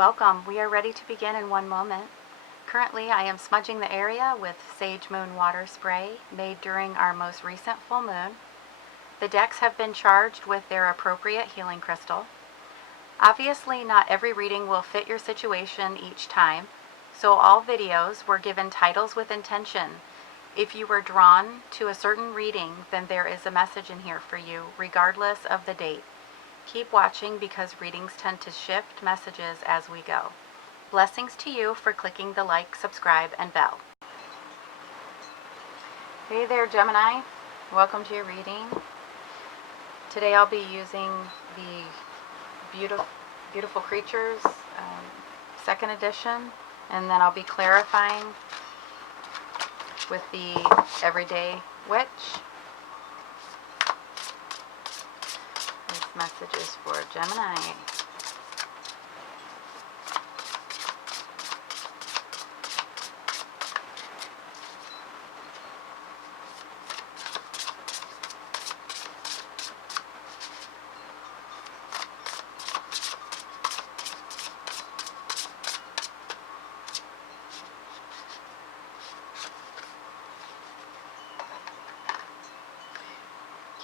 welcome. We are ready to begin in one moment. Currently, I am smudging the area with Sage Moon water spray made during our most recent full moon. The decks have been charged with their appropriate healing crystal. Obviously, not every reading will fit your situation each time, so all videos were given titles with intention. If you were drawn to a certain reading, then there is a message in here for you, regardless of the date. Keep watching because readings tend to shift messages as we go. Blessings to you for clicking the like, subscribe, and bell. Hey there, Gemini. Welcome to your reading. Today I'll be using the Beautiful Creatures, second edition, and then I'll be clarifying with the Everyday Witch. This message is for Gemini.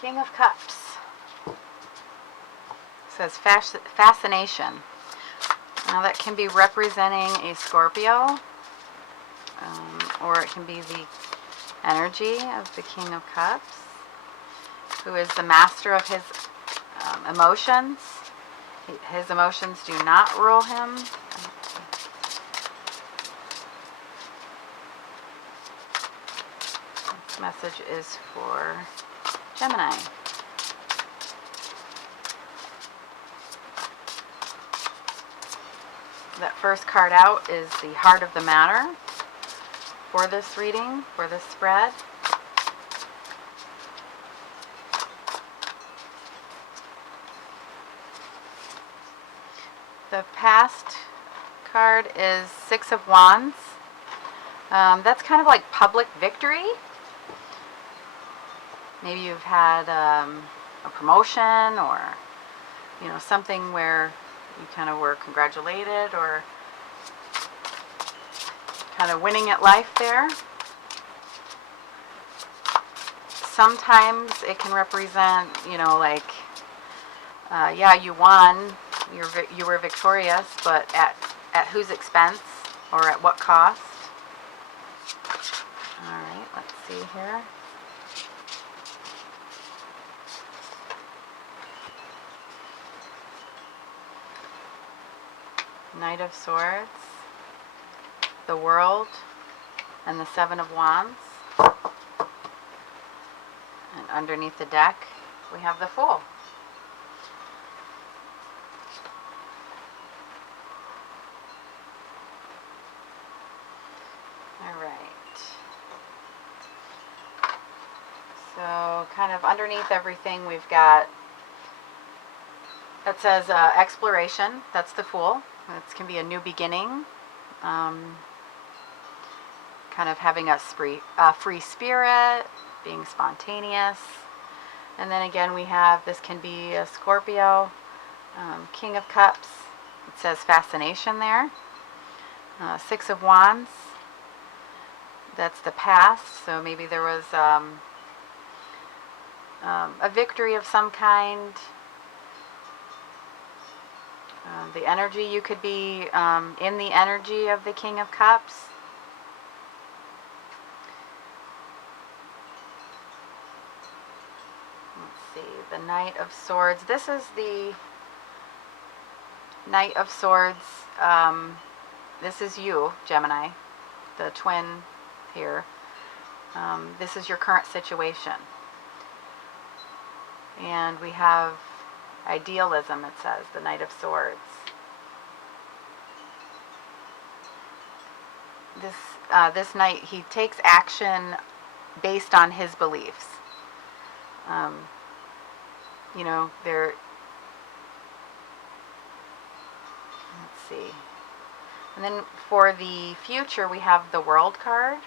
King of Cups. Says fascination. Now that can be representing a Scorpio, or it can be the energy of the King of Cups, who is the master of his emotions. His emotions do not rule him. This message is for Gemini. That first card out is the heart of the matter for this reading, for this spread. The past card is Six of Wands. That's kind of like public victory. Maybe you've had a promotion, or something where you kind of were congratulated, or kind of winning at life there. Sometimes it can represent, yeah, you won, you were victorious, but at whose expense, or at what cost? All right, let's see here. Knight of Swords, the World, and the Seven of Wands. And underneath the deck, we have the Fool. All right. So kind of underneath everything, we've got, that says exploration. That's the Fool. It can be a new beginning, kind of having a free spirit, being spontaneous. And then again, we have, this can be a Scorpio, King of Cups. It says fascination there. Six of Wands, that's the past. So maybe there was a victory of some kind. The energy, you could be in the energy of the King of Cups. Let's see, the Knight of Swords. This is the Knight of Swords. This is you, Gemini, the twin here. This is your current situation. And we have idealism, it says, the Knight of Swords. This knight, he takes action based on his beliefs. Let's see. And then for the future, we have the World card.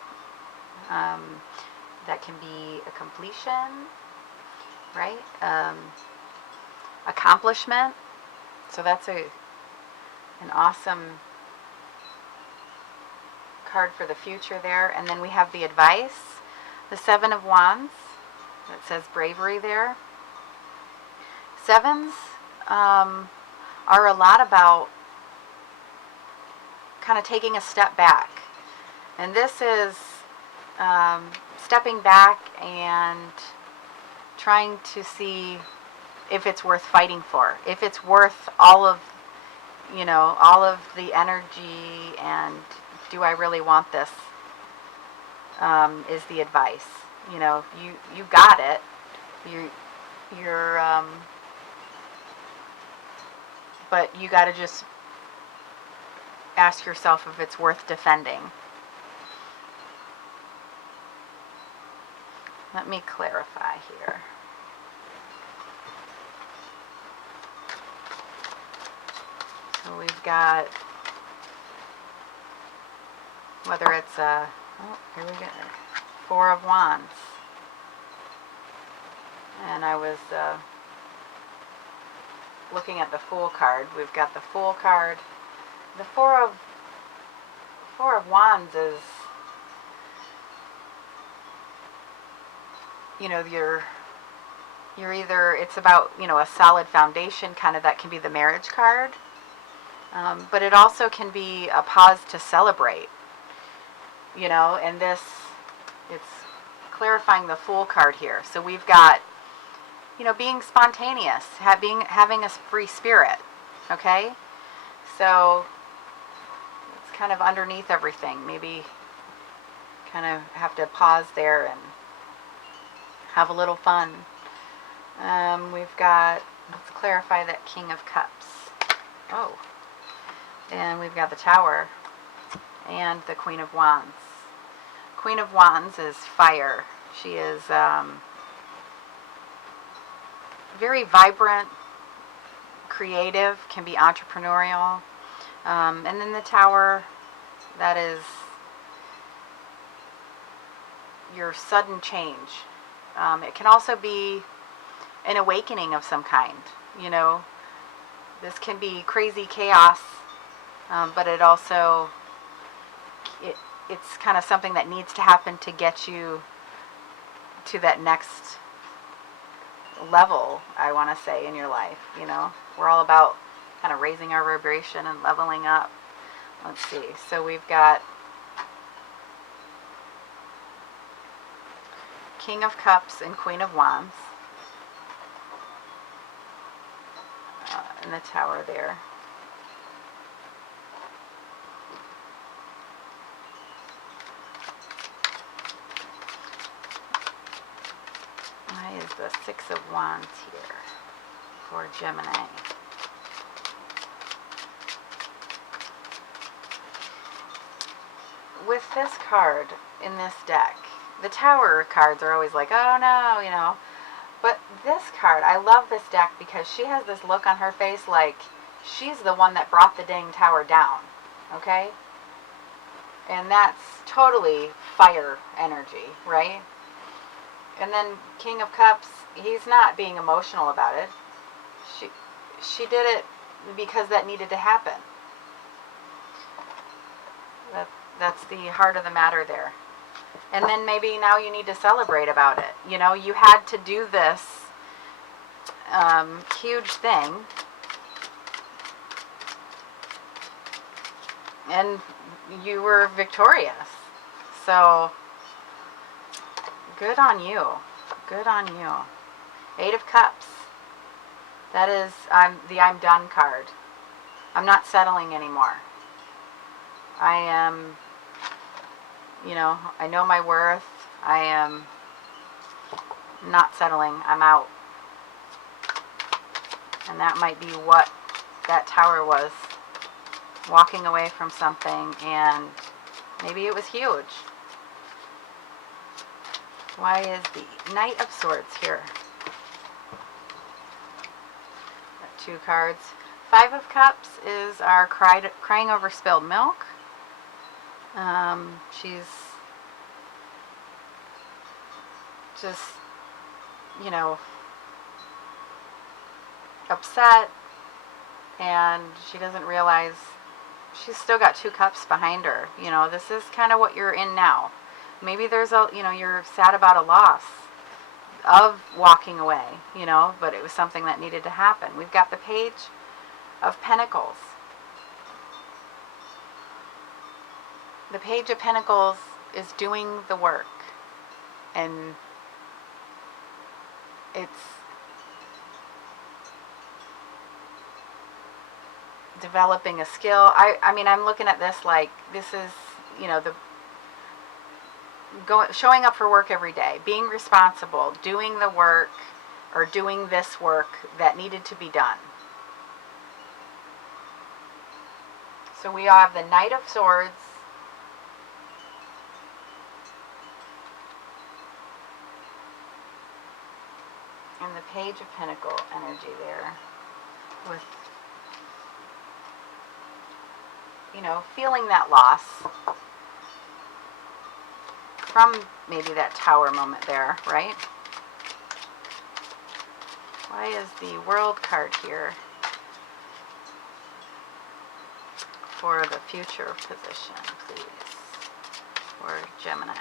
That can be a completion, right? Accomplishment. So that's an awesome card for the future there. And then we have the advice, the Seven of Wands. That says bravery there. Sevens are a lot about kind of taking a step back. And this is stepping back and trying to see if it's worth fighting for, if it's worth all of the energy, and do I really want this, is the advice. You got it. You're but you got to just ask yourself if it's worth defending. Let me clarify here. So we've got, whether it's here we go, Four of Wands. And I was looking at the Fool card. We've got the Fool card. The Four of Wands is, you're either, it's about, a solid foundation, kind of, that can be the Marriage card. But it also can be a pause to celebrate, and this, it's clarifying the Fool card here. So we've got, being spontaneous, having a free spirit, okay? So it's kind of underneath everything. Maybe kind of have to pause there and have a little fun. We've got, let's clarify that King of Cups. Oh. And we've got the Tower and the Queen of Wands. Queen of Wands is fire. She is very vibrant, creative, can be entrepreneurial. And then the Tower, that is your sudden change. It can also be an awakening of some kind. This can be crazy chaos, but it also, it's kind of something that needs to happen to get you to that next level, I want to say, in your life. We're all about kind of raising our vibration and leveling up. Let's see. So we've got King of Cups and Queen of Wands. And the Tower there. Why is the Six of Wands here for Gemini? With this card in this deck, the Tower cards are always like, oh no, But this card, I love this deck because she has this look on her face like she's the one that brought the dang Tower down, okay? And that's totally fire energy, right? And then King of Cups, he's not being emotional about it. She did it because that needed to happen. That's the heart of the matter there. And then maybe now you need to celebrate about it. You had to do this huge thing. And you were victorious. So, good on you. Good on you. Eight of Cups. That is the I'm done card. I'm not settling anymore. I am... I know my worth. I am not settling. I'm out. And that might be what that Tower was. Walking away from something, and maybe it was huge. Why is the Knight of Swords here? Got two cards. Five of Cups is our crying over spilled milk. She's just, upset, and she doesn't realize she's still got 2 cups behind her. You know, this is kind of what you're in now. Maybe there's a, you know, you're sad about a loss of walking away, you know, but it was something that needed to happen. We've got the Page of Pentacles. The Page of Pentacles is doing the work, and it's developing a skill. I mean, I'm looking at this like this is, you know, showing up for work every day, being responsible, doing the work, or doing this work that needed to be done. So we have the Knight of Swords, and the Page of Pentacle energy there, with, you know, feeling that loss from maybe that Tower moment there, right? Why is the World card here for the future position, please, for Gemini?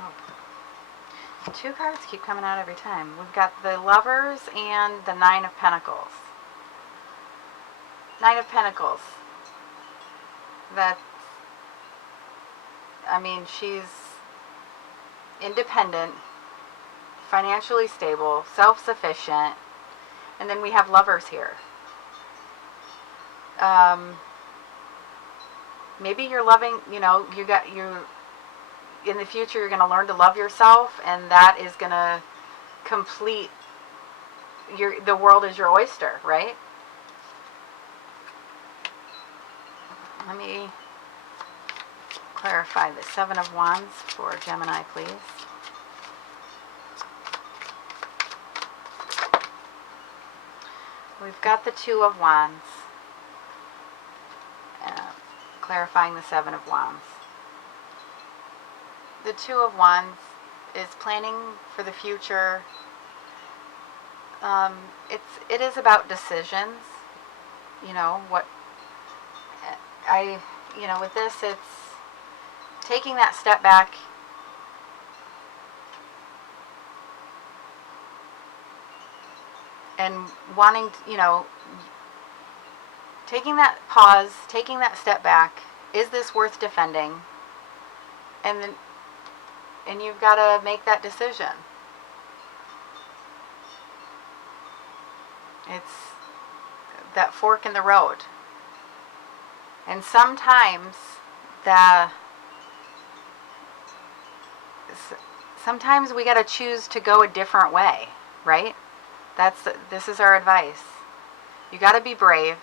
Oh. 2 cards keep coming out every time. We've got the Lovers and the 9 of Pentacles. 9 of Pentacles. That, I mean, she's independent, financially stable, self-sufficient, and then we have Lovers here. Maybe you're loving, you know, in the future you're going to learn to love yourself, and that is going to complete the world is your oyster, right? Let me clarify the 7 of Wands for Gemini, please. We've got the 2 of Wands, clarifying the 7 of Wands. The 2 of Wands is planning for the future. It is about decisions. You know, with this, it's taking that step back and wanting, taking that pause, taking that step back. Is this worth defending? And you've got to make that decision. It's that fork in the road. And sometimes we got to choose to go a different way, right? This is our advice. You got to be brave.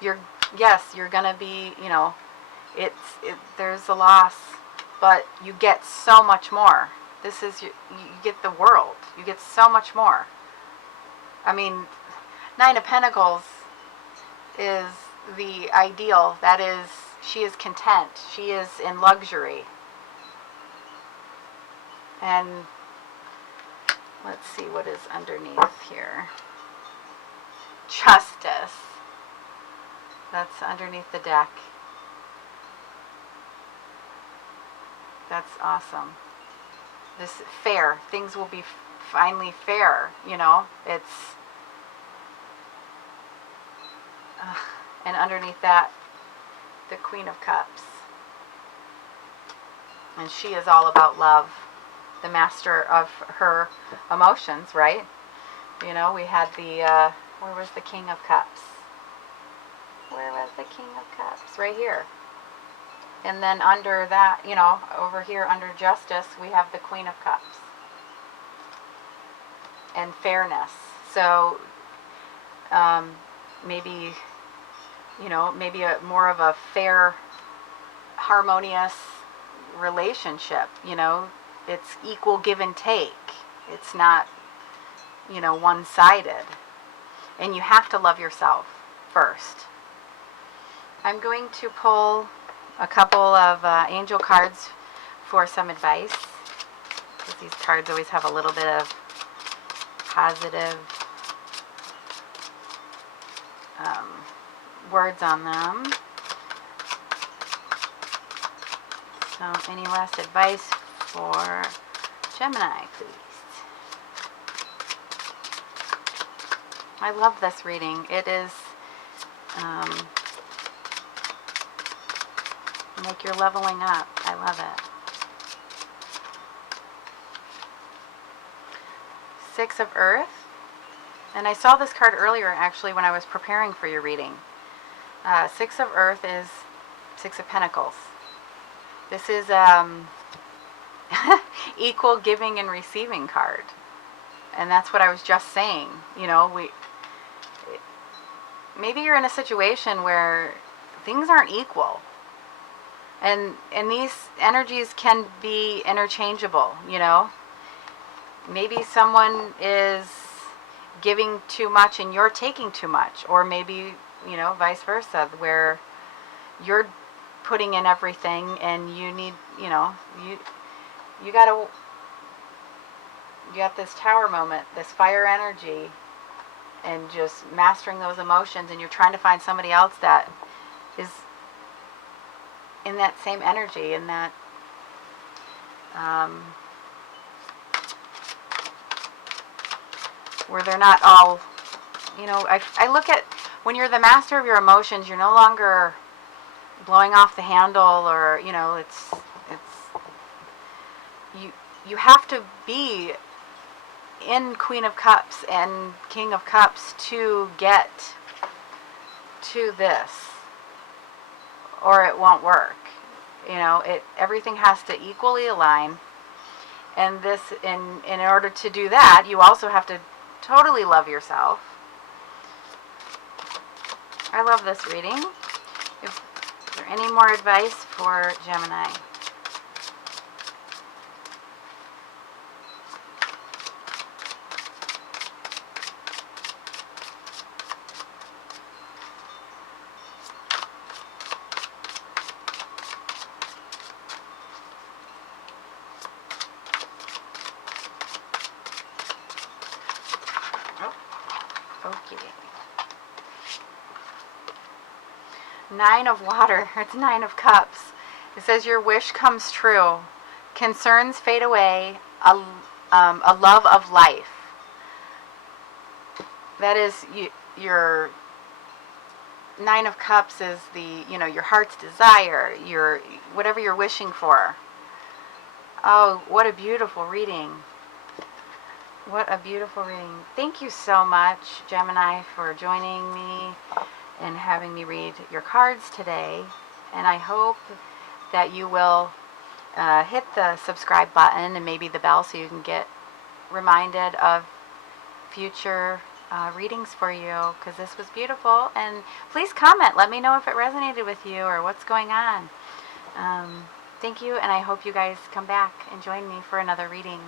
You're going to be, there's a loss, but you get so much more. You get the world. You get so much more. I mean, 9 of Pentacles is the ideal. That is, she is content. She is in luxury. And let's see what is underneath here. Justice. That's underneath the deck. That's awesome. This fair. Things will be finally fair, It's and underneath that, the Queen of Cups. And she is all about love, the master of her emotions, right? We had where was the King of Cups? Where was the King of Cups? Right here. And then under that, over here under Justice, we have the Queen of Cups. And fairness. So, maybe more of a fair, harmonious relationship. It's equal give and take. It's not, one-sided. And you have to love yourself first. I'm going to pull a couple of angel cards for some advice. because these cards always have a little bit of positive words on them. So, any last advice for Gemini, please? I love this reading. It is like you're leveling up. I love it. Six of Earth. And I saw this card earlier, actually, when I was preparing for your reading. Six of Earth is Six of Pentacles. This is equal giving and receiving card. And that's what I was just saying. You know, maybe you're in a situation where things aren't equal. And these energies can be interchangeable, you know. Maybe someone is giving too much and you're taking too much. Or maybe, you know, vice versa, where you're putting in everything and you need, you know, you got this tower moment, this fire energy, and just mastering those emotions, and you're trying to find somebody else that is in that same energy, in that where they're not all, you know, I look at, when you're the master of your emotions, you're no longer blowing off the handle, or, you know, it's you have to be in Queen of Cups and King of Cups to get to this, or it won't work. You know, everything has to equally align, and this, in order to do that, you also have to totally love yourself. I love this reading. Is there any more advice for Gemini? Okay. Nine of Water. It's Nine of Cups. It says your wish comes true. Concerns fade away. A love of life. That is, your Nine of Cups is the, you know, your heart's desire. Your whatever you're wishing for. Oh, what a beautiful reading. What a beautiful reading. Thank you so much, Gemini, for joining me and having me read your cards today. And I hope that you will hit the subscribe button and maybe the bell so you can get reminded of future readings for you, because this was beautiful. And please comment. Let me know if it resonated with you or what's going on. Thank you, and I hope you guys come back and join me for another reading.